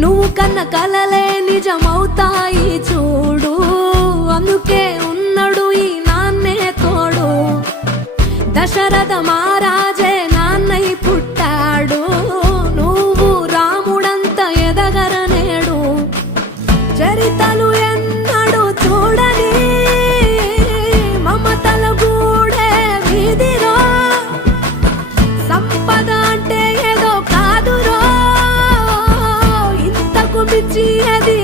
నువ్వు కన్న కలలే నిజమవుతాయి చూడు, అందుకే ఉన్నాడు ఈ నాన్నే తోడు. దశరథ మహారాజే నాన్నై పుట్టాడు, నువ్వు రాముడంత ఎదగరనేడు. చరితలు ఎన్నడు చూడని మమతల గూడే వీధిరో, సంపద అంటే ఏదో కాదురో, ఇంతకు మించి అది